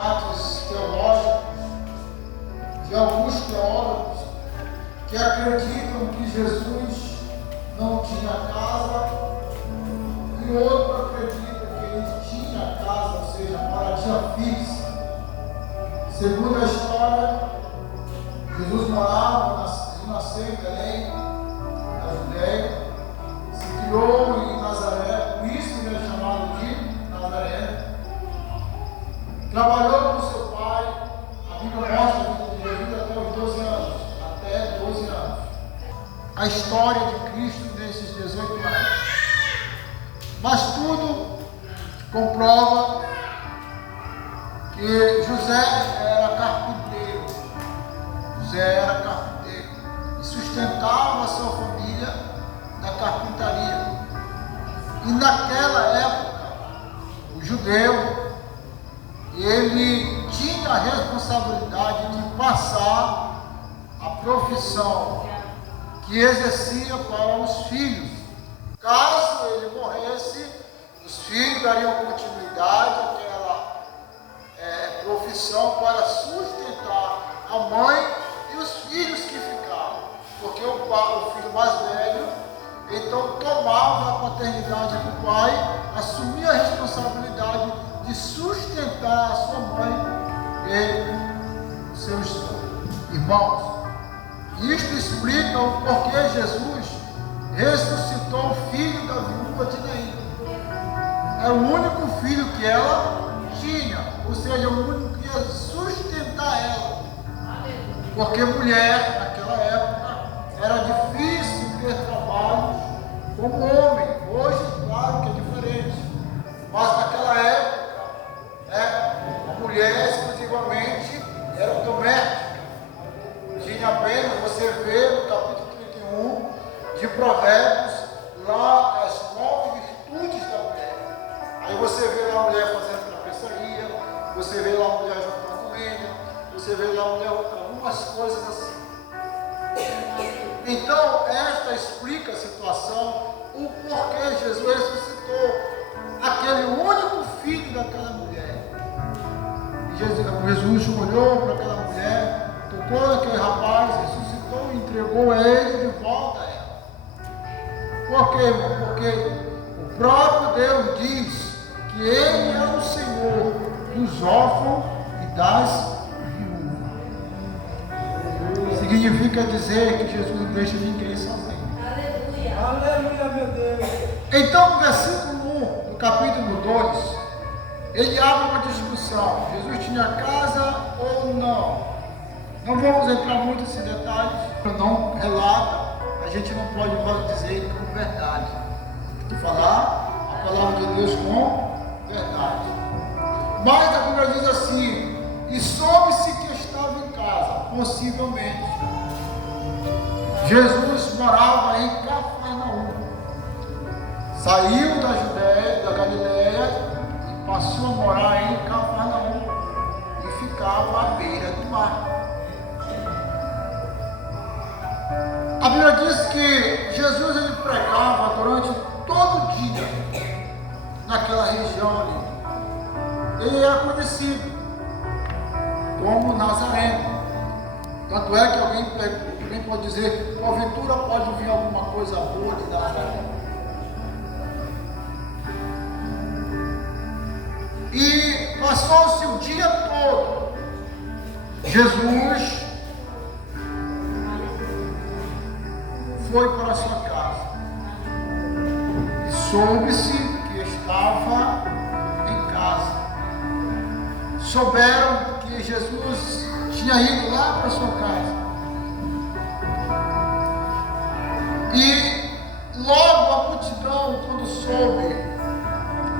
debates teológicos de alguns teólogos que acreditam que Jesus não tinha casa e outro acredita que ele tinha casa, ou seja, moradia fixa. Segundo a história, Jesus nasceu em Belém, na Judéia, se criou em Nazaré, por isso ele é chamado de Nazareno. Trabalhou com seu pai, a Bíblia mostra a vida de Jesus até os 12 anos. Até 12 anos. A história de Cristo nesses 18 anos. Mas tudo comprova que José era carpinteiro. José era carpinteiro e sustentava a sua família na carpintaria. E naquela época, o judeu, ele tinha a responsabilidade de passar a profissão que exercia para os filhos. Caso ele morresse, os filhos dariam continuidade àquela profissão para sustentar a mãe e os filhos que ficavam. Porque o filho mais velho, então tomava a paternidade do pai, assumia a responsabilidade de sustentar a sua mãe e seus irmãos. Isto explica o porquê Jesus ressuscitou o filho da viúva de Naim. Era o único filho que ela tinha, ou seja, o único que ia sustentar ela. Porque mulher, naquela época, era difícil ter trabalho como homem. Hoje, claro que é diferente. Mas naquela época, a mulher exclusivamente era doméstica. Tinha apenas, você vê no capítulo 31 de Provérbios, lá as 9 virtudes da mulher. Aí você vê lá a mulher fazendo tapeçaria, você vê lá a mulher juntando lenha, você vê lá a mulher algumas coisas assim. Então, esta explica a situação, o porquê Jesus ressuscitou aquele único filho daquela mulher. E Jesus olhou para aquela mulher, tocou naquele rapaz, ressuscitou e entregou ele de volta a ela. Por quê, irmão? Porque o próprio Deus diz que Ele é o Senhor dos órfãos e das viúvas. Significa dizer que Jesus não deixa ninguém sozinho. Aleluia. Aleluia, meu Deus. Então, no versículo 1, no capítulo 2, ele abre uma discussão. Jesus tinha casa ou não? Não vamos entrar muito nesses detalhes, não relata, a gente não pode dizer com verdade. Tem que falar a palavra de Deus com verdade. Mas a Bíblia diz assim: e soube-se que estava em casa, possivelmente. Jesus morava em Cafarnaum. Saiu da Judéia, da Galileia, e passou a morar em Cafarnaum e ficava à beira do mar. A Bíblia diz que Jesus ele pregava durante todo o dia naquela região ali. Ele era conhecido como Nazareno. Tanto é que alguém pode dizer, porventura pode vir alguma coisa boa de Nazaré. E passou-se o dia todo. Jesus foi para a sua casa. E soube-se que estava em casa. Souberam que Jesus tinha ido lá para a sua casa. E logo a multidão, quando soube,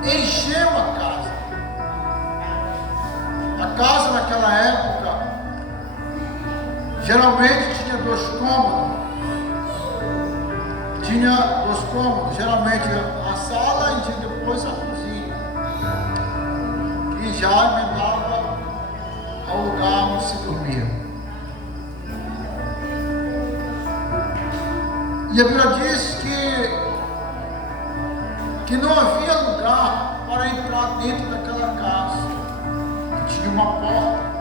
encheu a casa. A casa naquela época geralmente tinha 2 cômodos. Tinha 2 cômodos, geralmente a sala e depois a cozinha, que já emendava ao lugar onde se dormia. E a Bíblia diz que não havia lugar para entrar dentro daquela casa. tinha uma porta.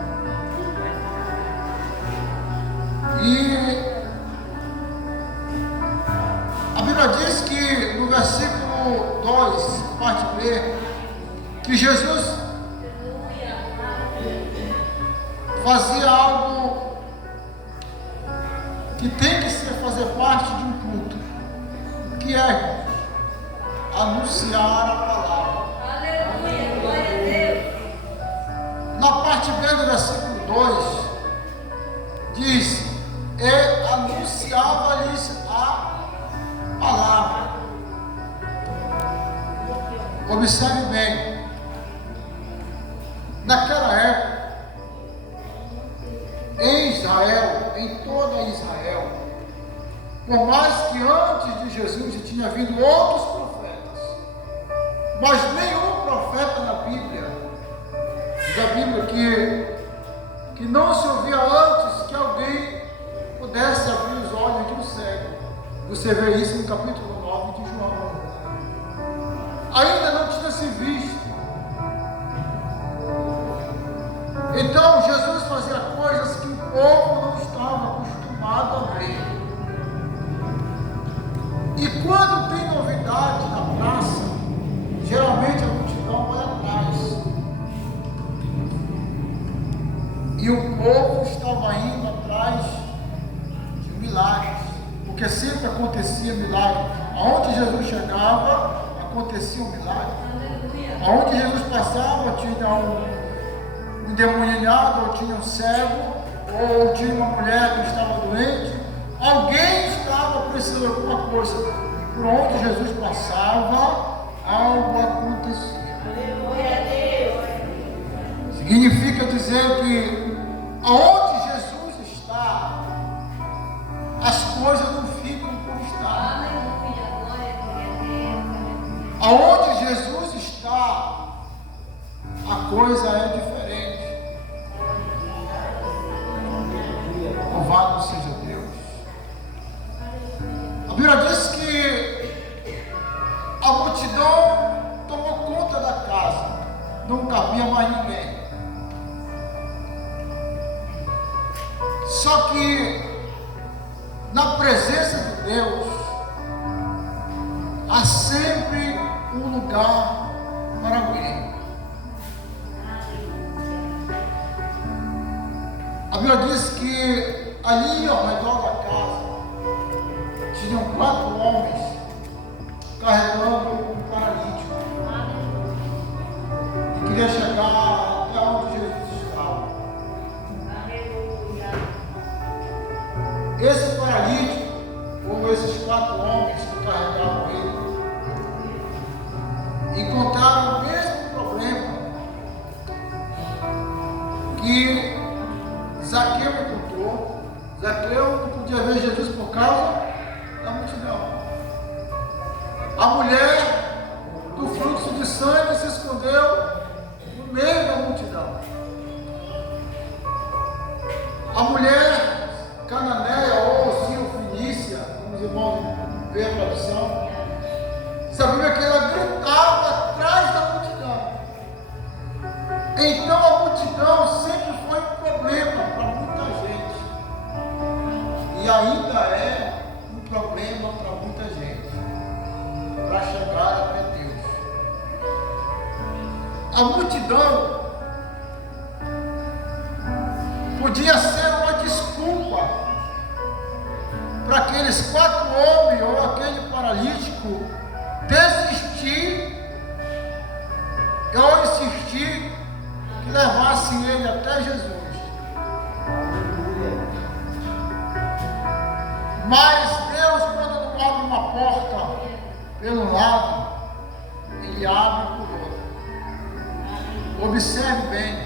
E a Bíblia diz que no versículo 2, parte B, que Jesus fazia algo que tem que fazer parte de um culto, que é anunciar a palavra. Aleluia, glória a Deus. Na parte B do versículo 2, diz: e anunciava-lhes a palavra. Observe bem, naquela época, em Israel, em toda Israel, por mais que antes de Jesus já tinha vindo outros profetas, mas nenhum profeta na Bíblia, diz a Bíblia que não se ouvia antes que alguém pudesse abrir os olhos de um cego. Você vê isso no capítulo 9 de João. Ainda não tinha se visto. Então Jesus fazia coisas que o povo não estava acostumado a ver. E quando tem novidade na praça, geralmente a multidão vai atrás. E o povo estava indo atrás de milagres, porque sempre acontecia milagre. Aonde Jesus chegava, acontecia um milagre. Aonde Jesus passava, tinha um endemoniado, ou tinha um cego, ou tinha uma mulher que estava doente. Alguém estava precisando de alguma coisa. Por onde Jesus passava, algo acontecia. Significa dizer que aonde Jesus está, as coisas não ficam como estão. Aonde Jesus está, a coisa é diferente. Louvado seja Deus. A Bíblia diz que a multidão tomou conta da casa, não cabia mais ninguém. Só que na presença de Deus há sempre um lugar para alguém. A Bíblia diz que ali ao redor da casa tinham 4 homens carregando um paralítico e queria chegar até onde Jesus estava. Esse paralítico, ou esses 4 homens que carregavam ele, encontraram o mesmo problema que Zaqueu encontrou. Zaqueu não podia ver Jesus por causa da multidão. A mulher do fluxo de sangue se escondeu no meio da multidão. A mulher cananeia ou sírio-fenícia, como os irmãos veem a tradução, sabia que ela gritava atrás da multidão. Então a multidão sempre foi um problema para muita gente. E ainda é um problema para muita gente, para chegar até Deus. A multidão podia ser uma desculpa para aqueles 4 homens ou aquele paralítico desistir ou insistir que levassem ele até Jesus. Mas Deus, quando não abre uma porta pelo lado, Ele abre por outro. Observe bem,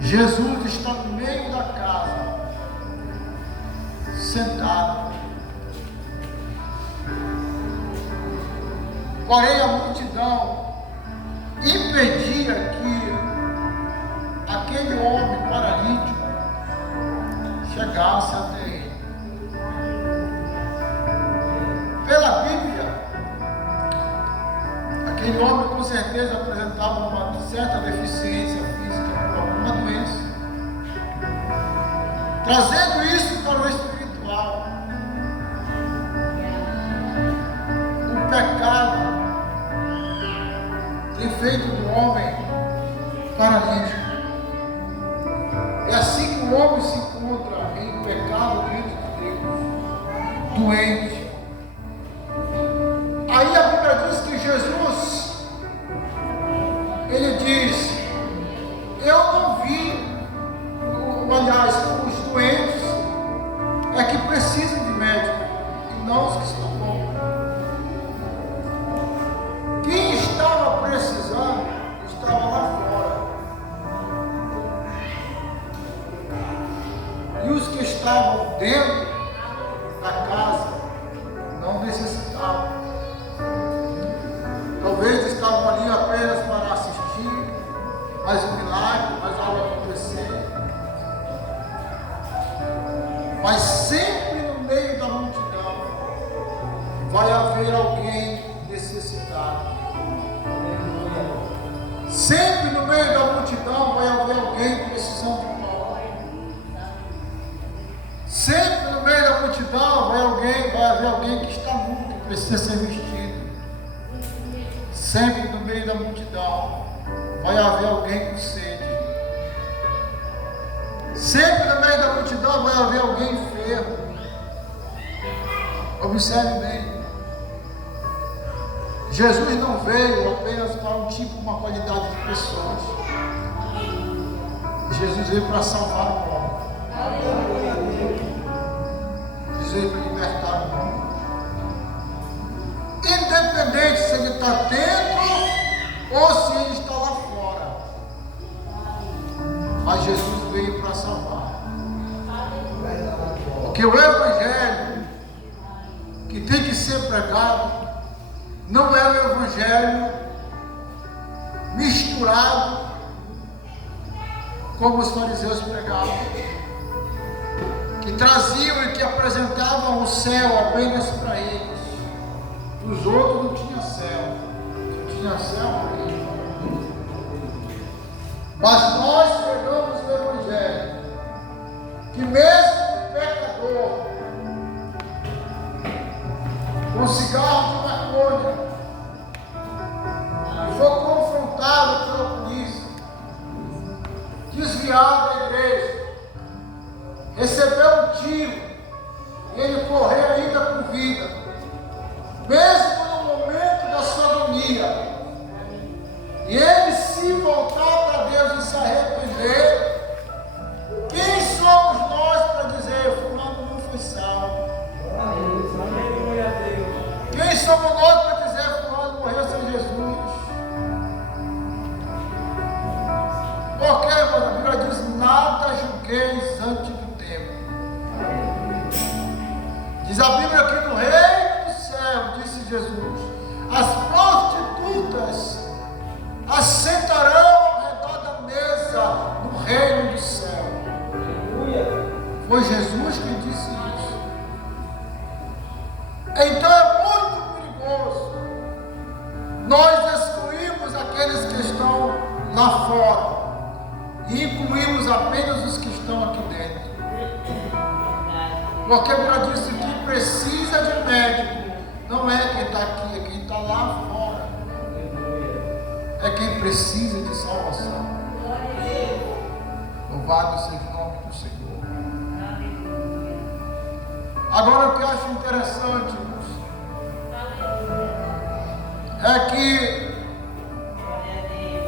Jesus está no meio da casa, sentado. Porém a multidão impedia que aquele homem paralítico chegasse até ele. Pela Bíblia, aquele homem com certeza apresentava uma certa deficiência física, trazendo isso para o espiritual. O pecado tem feito do homem paralítico. É assim que o homem se encontra em pecado diante de Deus, doente. Aí a Bíblia diz que Jesus, ele diz: eu não vi, aliás, os doentes é que precisam de médico, e não os que estão bons. Quem estava precisando estava lá fora, e os que estavam dentro da casa não necessitavam. Talvez estavam ali apenas para assistir mais um milagre, mais algo acontecer. Mas sempre no meio da multidão vai haver alguém necessitado. Sempre no meio da multidão vai haver alguém precisando de pão. Sempre no meio da multidão vai haver alguém que está nu, que precisa ser vestido. Sempre no meio da multidão vai haver alguém com sede. Sempre no meio da multidão vai haver alguém enfermo. Observe bem. Jesus não veio apenas para um tipo, uma qualidade de pessoas. Jesus veio para salvar o homem. Jesus veio para libertar o homem. Independente se ele está dentro ou se ele está lá fora. Mas Jesus veio para salvar. Porque o Evangelho que tem que ser pregado não é o Evangelho misturado como os fariseus pregavam, que traziam e que apresentavam o céu apenas para eles. Os outros não tinham céu, só tinha céu para eles. Mas nós pregamos o Evangelho, que mesmo o pecador, com cigarro de maconha, que foi confrontado pela polícia, desviado da igreja, recebeu um tiro e ele correu ainda com vida, mesmo no momento da sua agonia, e ele se voltar para Deus e se arrepender, quem somos nós para dizer fulano não foi salvo? Quem somos nós para dizer fulano morreu sem Jesus? Porque a Bíblia diz: nada julgueis antes do tempo. Diz a Bíblia que no reino do céu, disse Jesus, as prostitutas assentarão ao redor da mesa no reino do céu. Foi Jesus quem disse isso. Então é muito perigoso nós excluirmos aqueles que estão lá fora e incluímos apenas os que estão aqui dentro. Porque a Bíblia disse que precisa de médico não é quem está aqui, é quem está lá fora. É quem precisa de salvação. Louvado seja o nome do Senhor. Agora o que eu acho interessante, irmãos, é que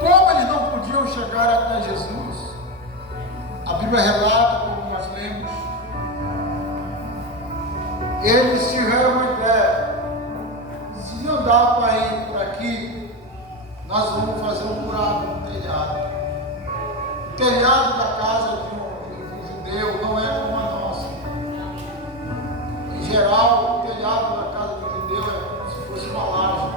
como eles não podiam chegar até Jesus, a Bíblia relata, como nós lemos, eles tiveram uma ideia: se não dá para ir por aqui, nós vamos fazer um buraco no telhado. O telhado da casa de um judeu não é como a nossa. Em geral, o telhado da casa de um judeu é como se fosse uma laje.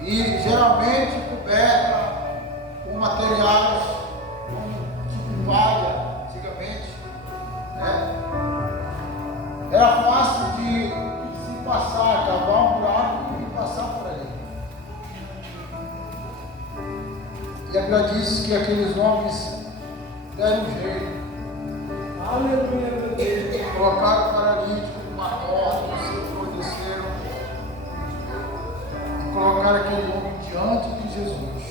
E geralmente coberta com materiais tipo palha, antigamente. Era fácil de se passar, cavar um buraco e passar por ali. E a Bíblia diz que aqueles homens deram um jeito. Aleluia, meu Deus. Colocaram o paralítico numa corda, se forneceram e colocaram aquele homem diante de Jesus.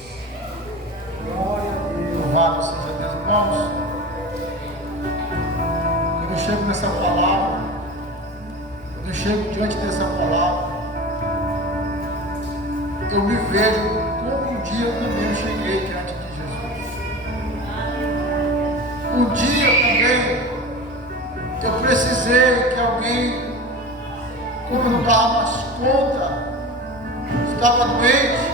Glória a Deus. Louvado seja Deus, irmãos. Quando eu chego nessa palavra, quando eu chego diante dessa palavra, eu me vejo como um dia eu também cheguei diante de Jesus. Um dia também eu precisei que alguém, como eu não dava mais conta, estava doente.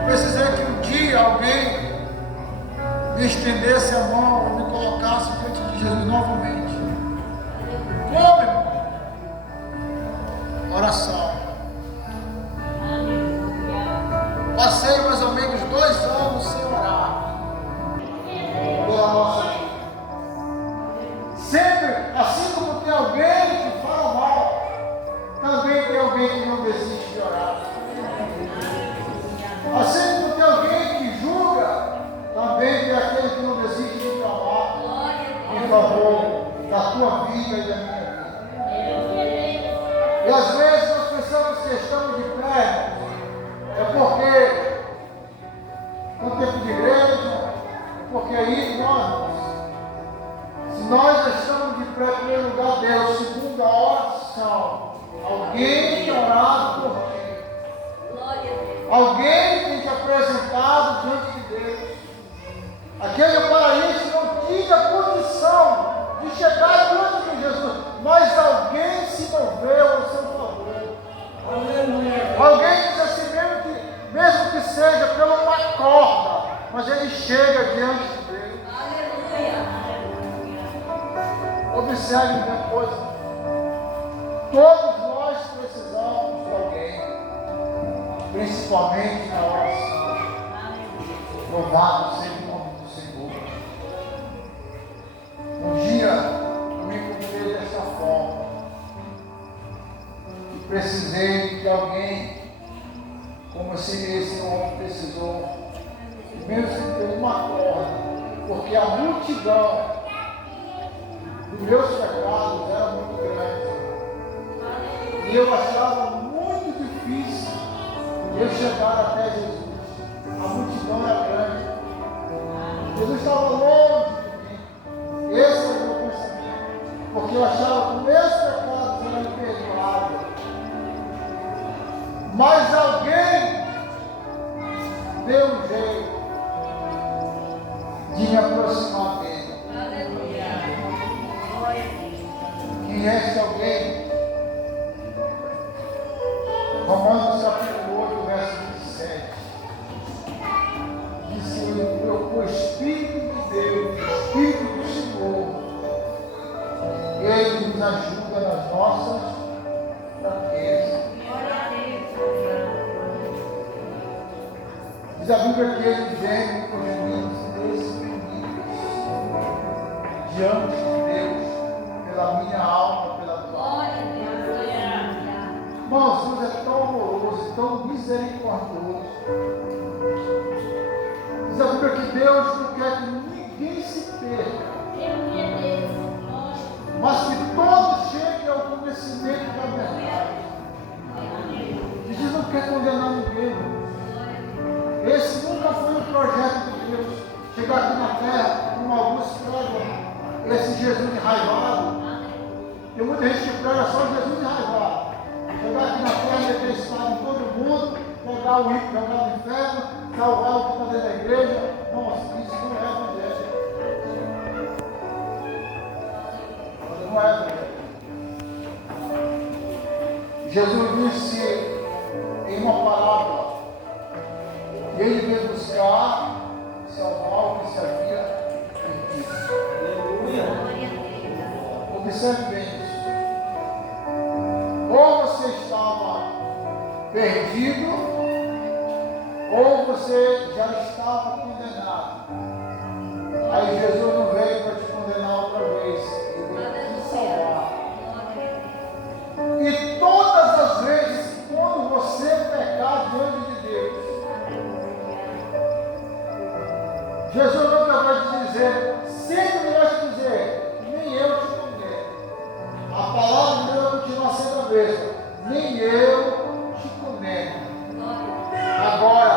Eu precisei que um dia alguém me estendesse a mão e me colocasse diante de Jesus novamente. Como, irmão? Oração. Passei mais ou menos 2 anos sem orar pela nossa vida. Sempre, assim como tem alguém que fala mal, também tem alguém que não desiste de orar. Assim como tem alguém que julga, também tem aquele que não desiste de clamar em favor da tua vida e da minha vida. E às vezes nós pensamos que estamos de pé, é porque no tempo de igreja, é porque aí se nós estamos de pé em primeiro lugar, Deus, segundo a oração, alguém tem orado por ti. Alguém tem te apresentado diante de Deus. Aquele paralítico não tinha condição de chegar diante de Jesus, mas alguém se moveu ao seu favor. Aleluia. Alguém diz assim mesmo que seja pela uma corda, mas ele chega diante de Deus. Observe depois. Todos nós precisamos de alguém, principalmente na oração. Louvado seja o nome do Senhor. Um dia eu me encontrei dessa forma e precisei de alguém como esse homem precisou, mesmo que ter uma corda, porque a multidão dos meus pecados era muito grande. E eu achava muito difícil eu chegar até Jesus. A multidão era grande. Jesus estava longe de mim. Esse era o meu pensamento. Porque eu achava que meus pecados eram imperdoáveis. Mas alguém deu um jeito de me aproximar dele. Quem é esse alguém? Romanos capítulo 8, verso 27. Diz que o Espírito de Deus, o Espírito do Senhor, ele nos ajuda nas nossas fraquezas. Diz a Bíblia que ele vem com os espremidos diante de Deus, pela minha alma, pela tua alma. Irmãos, Deus é tão amoroso, tão misericordioso. Diz a Bíblia que Deus não quer que ninguém se perca, mas que todos cheguem ao conhecimento da verdade. Jesus não quer condenar ninguém. Esse nunca foi um projeto de Deus. Chegar aqui na terra, como alguns pregam, esse Jesus enraivado. Tem muita gente que prega só Jesus enraivado. Chegar aqui na terra, meter estado em todo mundo, pegar o rico, jogar no inferno, salvar o que está dentro da igreja. Nossa, isso não é evangelho. Não é evangelho. Jesus disse em uma parábola, ele veio buscar, salvar o que se havia perdido. Observe bem isso. Ou você estava perdido, ou você já estava condenado. Aí Jesus não veio para te condenar outra vez, ele veio te salvar. E todas as vezes, quando você pecar diante de Deus, Jesus nunca vai te dizer, sempre vai te dizer, nem eu te condeno. A palavra de Deus continua sendo a mesma, nem eu te condeno. Agora,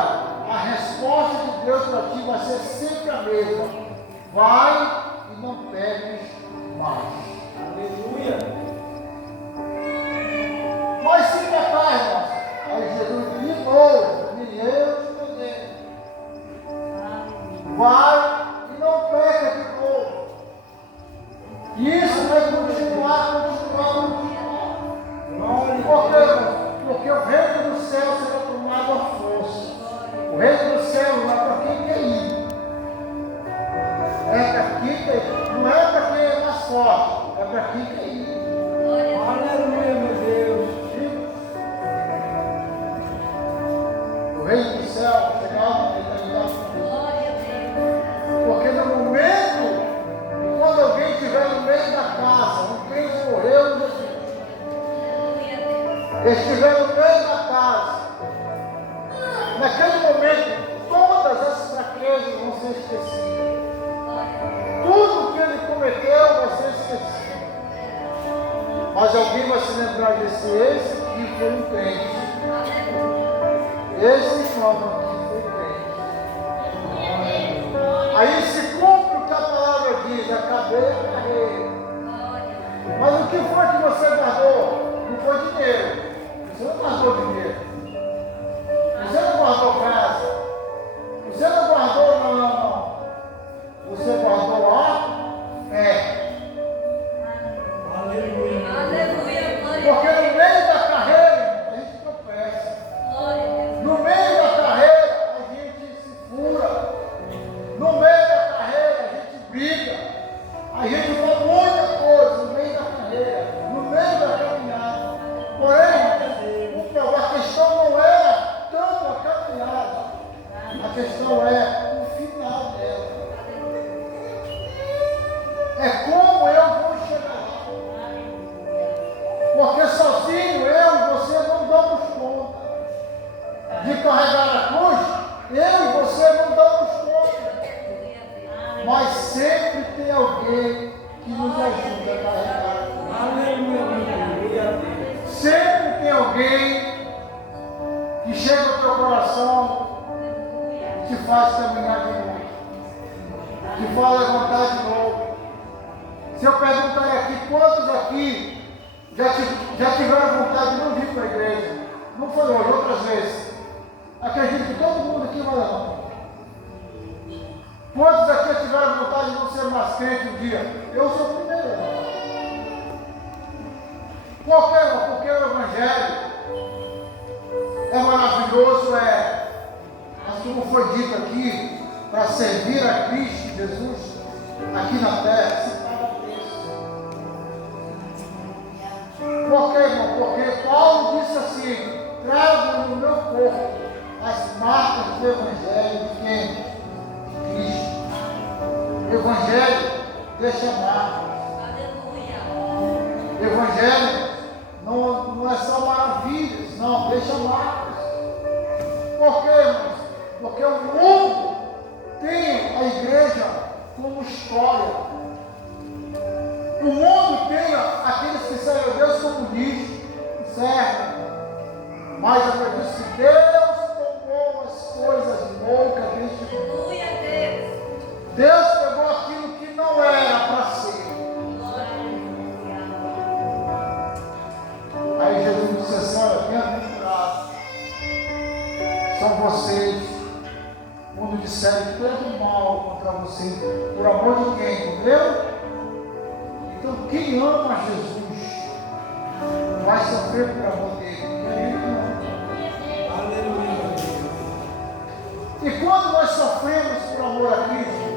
a resposta de Deus para ti vai ser sempre a mesma. Vai e não peques mais. Aleluia. Mas se pecar, irmãos, aí Jesus de novo, nem eu te condeno. Vai e não peca de novo. E isso vai continuar. Porque o reino do céu será tomado à força. O reino do céu não é para quem quer ir. É para quem quer ir. Não é para quem é mais forte. É para quem quer ir. Aleluia, meu Deus. O reino do céu chegar na eternidade com Deus. Porque no momento, quando alguém estiver no meio da casa, um crente morreu, estiver no meio da casa, naquele momento, todas as fraquezas vão ser esquecidas. Tudo que ele cometeu vai ser esquecido. Mas alguém vai se lembrar desse esse que foi um crente. Esse irmão aqui foi crente. Aí se cumpre o que a palavra diz, acabei a carreira. Mas o que foi que você guardou? Não foi dinheiro. Você não guardou dinheiro. Você não guardou casa. Você não guardou, não. Você guardou a fé. Aleluia. Porque no meio da carreira, a gente tropeça. No meio da carreira, a gente se fura. No meio da carreira, a gente briga. A gente faz muita coisa no meio da carreira, no meio da caminhada. Porém, a questão não é tanto a caminhada. A questão é o final dela. É como eu vou chegar lá. Porque sozinho eu e você não damos conta de carregar a cruz. Eu e você não damos conta. Mas sempre tem alguém que nos ajuda a carregar a cruz. Aleluia. Sempre tem alguém que chega ao teu coração e te faz caminhar de novo. Te faz levantar de novo. Se eu perguntar aqui, quantos aqui já tiveram vontade de não vir para a igreja? Não foi hoje, outras vezes. Acredito que todo mundo aqui vai levantar. Quantos aqui tiveram vontade de não ser mais crente um dia? Eu sou o primeiro. Por quê? Porque o Evangelho é maravilhoso, mas como foi dito aqui, para servir a Cristo Jesus aqui na terra, se paga preço. Por quê, irmão? Porque Paulo disse assim: trago no meu corpo as marcas do Evangelho de quem? De Cristo. O Evangelho deixa marcas. O Evangelho não é só maravilhas, não, deixa marcas. Por quê, irmãos? Porque o mundo tem a igreja como história. O mundo tem aqueles que servem a Deus como lixo, certo? Mas eu disse que Deus tomou as coisas loucas deste mundo. Deus pegou aquilo que não era para ser. Aí Jesus disse assim: olha, bem-aventurado são vocês quando disserem todo mal contra vocês, por amor de quem? Do meu? Então quem ama Jesus vai sofrer por amor dele. Quem não. Aleluia. E quando nós sofremos por amor a Cristo,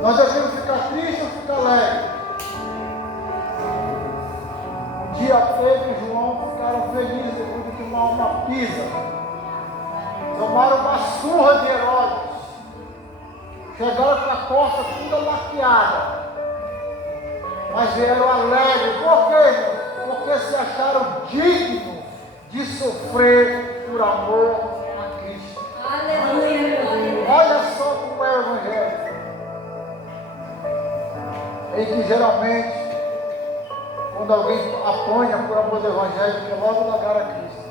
nós devemos ficar tristes ou ficar alegres? Um dia Pedro e João ficaram felizes depois de tomar uma pizza. Tomaram uma surra de Herodes. Chegaram com a costa toda maquiada. Mas vieram alegres. Por quê? Porque se acharam dignos de sofrer por amor a Cristo. Aleluia. Olha só como é o que geralmente, quando alguém apanha por amor do Evangelho, quer logo largar a Cristo.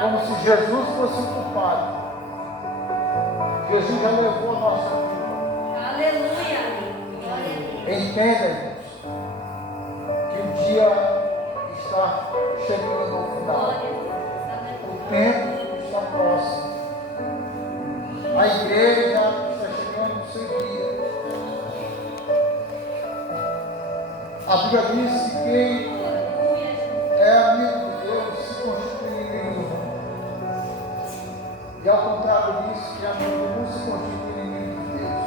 Como se Jesus fosse o culpado. Jesus já levou a nossa culpa. Aleluia. Entenda, irmãos, que o dia está chegando ao final. O tempo está próximo. A igreja está chegando no seu dia. A Bíblia diz que quem é amigo de Deus se constitui inimigo. E ao contrário disso, que é amigo não se constitui inimigo de Deus.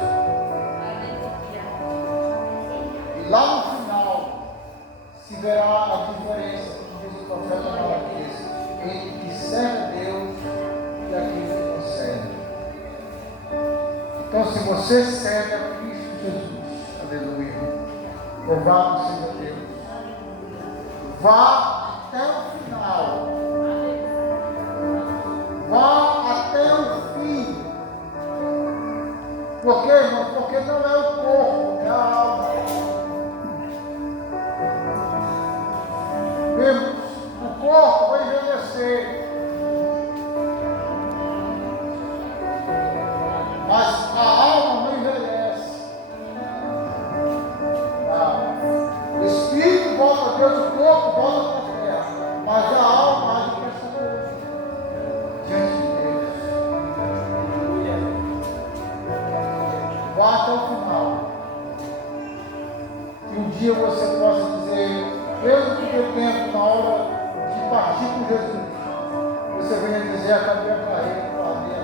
E lá no final se verá a diferença, como diz o profeta Malaquias, entre que serve a Deus e aquele que não serve. Então, se você serve a Cristo Jesus, aleluia, louvado seja Deus, vá até o final, vá até o fim. Por quê, irmão? Porque não é o corpo, é a alma. Vemos, o corpo vai envelhecer, mas a alma não envelhece. O espírito volta a Deus, o corpo volta para a terra, mas a alma há de perseverar diante de Deus. Vá até o final. Que um dia você possa dizer, mesmo que dê tempo na hora de partir com Jesus, você venha dizer, acabei a carreira, parei a fé.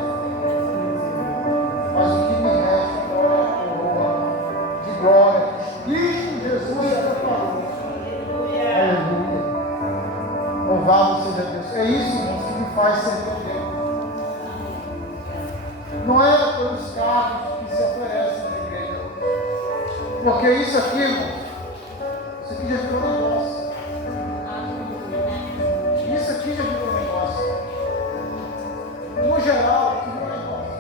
Mas o que me resta agora é a coroa de glória que Cristo Jesus já preparou. Aleluia. Louvado seja Deus. É isso, irmãos, que me faz ser Deus. Não é pelos cargos que se oferecem na igreja. Porque isso aqui, irmãos, isso aqui já virou negócio. Isso aqui já virou negócio. No geral, aqui virou negócio.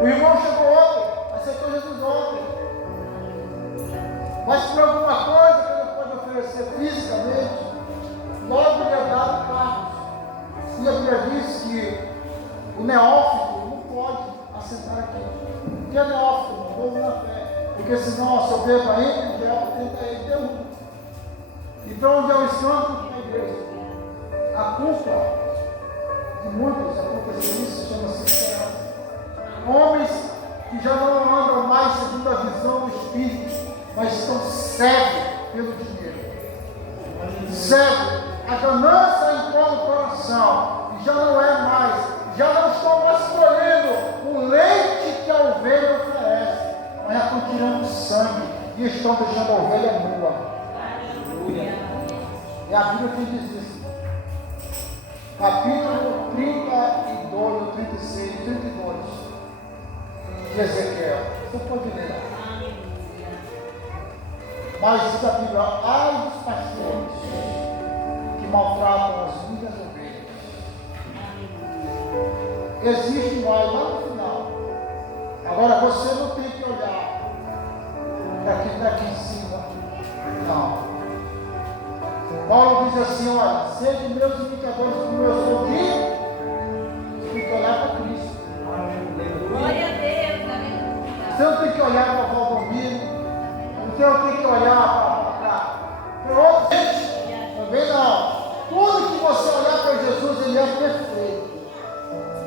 O irmão chegou ontem, aceitou Jesus ontem. Mas por alguma coisa que ele pode oferecer fisicamente, logo lhe é dado cargos. E a Bíblia diz que o neófito não pode assentar aqui. O que é neófito? Não novo na fé. Porque senão a soberba entra e o diabo tenta ele derrubar. Então, onde é o escândalo na igreja? A culpa de muitos aconteceu isso, chama-se esperança. Homens que já não andam mais segundo a visão do Espírito, mas estão cegos pelo dinheiro. Cegos. A ganância entrou no coração e já não é mais, já não estão mais colhendo o leite que a ovelha oferece, mas já estão tirando sangue e estão deixando a ovelha nua. E a Bíblia que diz isso. Capítulo 32, 36, 32 de Ezequiel. Você pode ler lá. Mas diz a Bíblia, ai dos pastores que maltratam as minhas ovelhas. Existe um ai lá no final. Agora você não tem que olhar para quem está aqui em cima. Não. Paulo diz assim, olha, sejam meus imitadores como eu sou de, você tem que olhar para Cristo. Glória a Deus, aleluia. Você não tem que olhar para Valdomiro, você não tem que olhar para outros, também não. Tudo que você olhar para Jesus, ele é perfeito.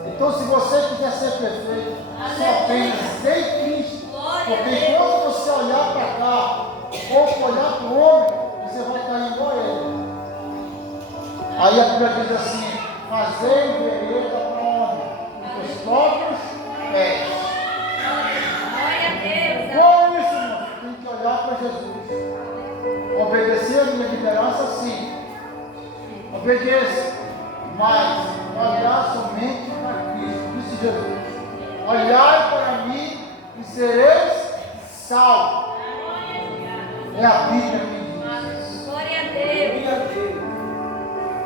Então, se você quiser ser perfeito, só apenas em Cristo. Porque quando você olhar para cá, ou olhar para o homem, você vai cair igual a ele. Aí a Bíblia diz assim, fazei vereda para o homem, com os próprios pés. Glória a Deus. Com isso, irmão, tem que olhar para Jesus. Obedecer a minha liderança, sim. Obedeça. Mas olhar somente para Cristo. Disse Jesus. Olhai para mim e sereis salvos. É a Bíblia que diz. Glória a Deus.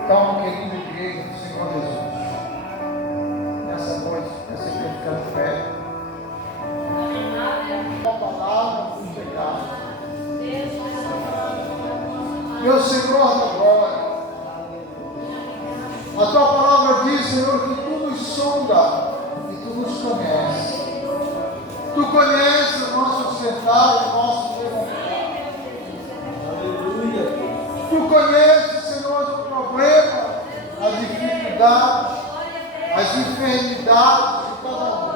Então, querida igreja do Senhor Jesus, nessa noite, você tem que ficar de pé. A palavra, meu Senhor da glória. A tua palavra diz, Senhor, que tu nos sonda e tu nos conheces. Tu conheces o nosso sentar e o nosso levantar. Aleluia. Tu conheces, Senhor, o problema, a dificuldade, as enfermidades de cada um.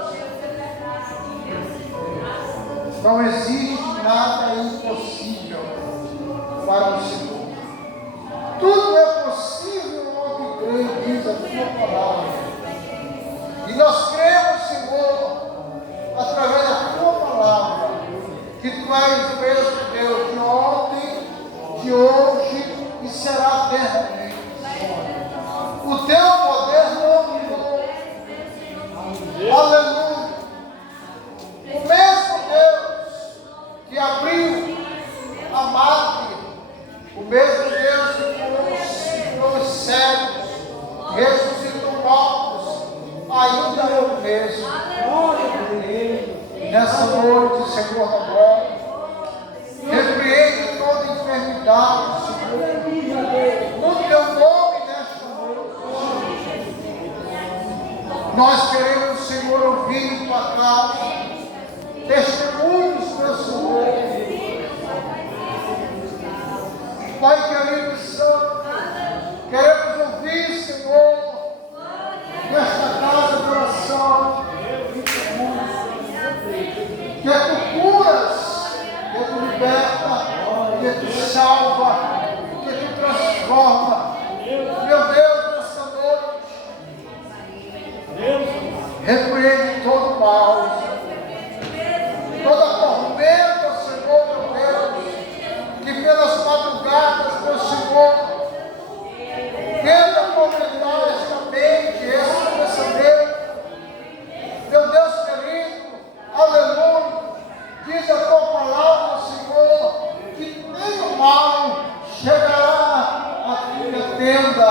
Não existe nada impossível para o Senhor. Tudo é possível ao que crê, diz a tua palavra. E nós cremos, Senhor, através da tua palavra, que tu és o mesmo Deus de ontem, de hoje e será eternamente. O teu poder não mudou. Aleluia. O mesmo Deus que abriu a margem, o mesmo Deus que curou os cegos, ressuscitou mortos, ainda é o mesmo. Nessa noite, Senhor da glória, repreende toda enfermidade, Senhor, no teu nome nesta noite. Nós queremos, Senhor, ouvir em tua casa testemunhos, meu Senhor. Pai querido Santo, queremos ouvir, Senhor, nesta casa de oração, que tu curas, que tu liberta, que tu salva, que tu transforma. Meu Deus, nessa noite, repreende todo o mal, toda tormenta, Senhor, meu Deus, que pelas madrugadas, meu Senhor, tenta atormentar esta mente, esse pensamento. Meu Deus querido, aleluia, diz a tua palavra, Senhor, que nem o mal chegará à tua tenda,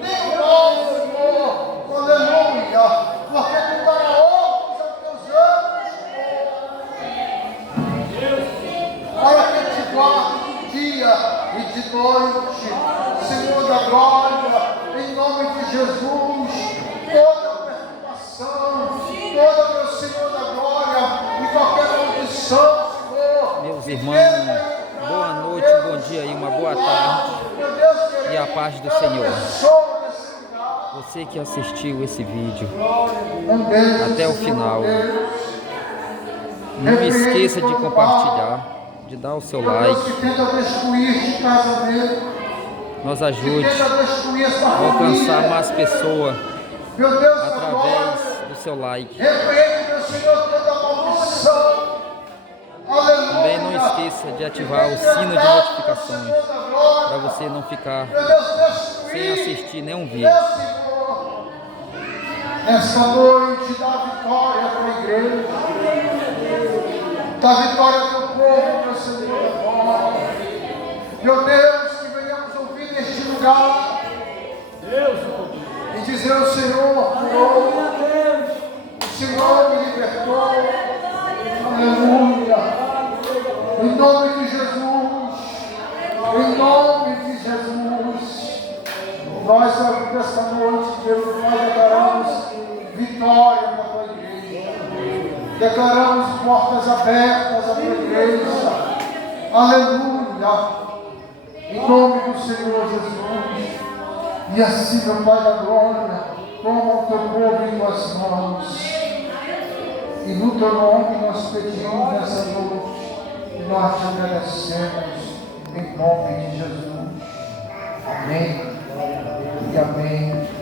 nem o mal, Senhor, aleluia, porque tu dará outros aos teus anos, Senhor, para que te guarde de dia e de noite, Senhor da glória, em nome de Jesus, toda perturbação, toda, meu Senhor da glória, e qualquer condição, Senhor. Meus irmãos, boa noite, bom dia e uma boa tarde. E a paz do Senhor. Você que assistiu esse vídeo até o final, não esqueça de compartilhar, de dar o seu like. Nos ajude a alcançar mais pessoas através do seu like. Também não esqueça de ativar o sino de notificações para você não ficar sem assistir nenhum vídeo. Nessa noite dá vitória para a igreja, dá vitória para o povo, meu Senhor da glória. Meu Deus, que venhamos ouvir neste lugar e dizer: o Senhor curou, o Senhor me libertou. Aleluia. Em nome de Jesus, em nome de Jesus, nós nesta noite, Deus, nós declaramos vitória para a tua igreja, declaramos portas abertas à tua igreja, aleluia, em nome do Senhor Jesus. E assim, meu Pai da glória, toma o teu povo em tuas mãos, e no teu nome nós pedimos nessa noite, e nós te agradecemos, em nome de Jesus. Amém e amém.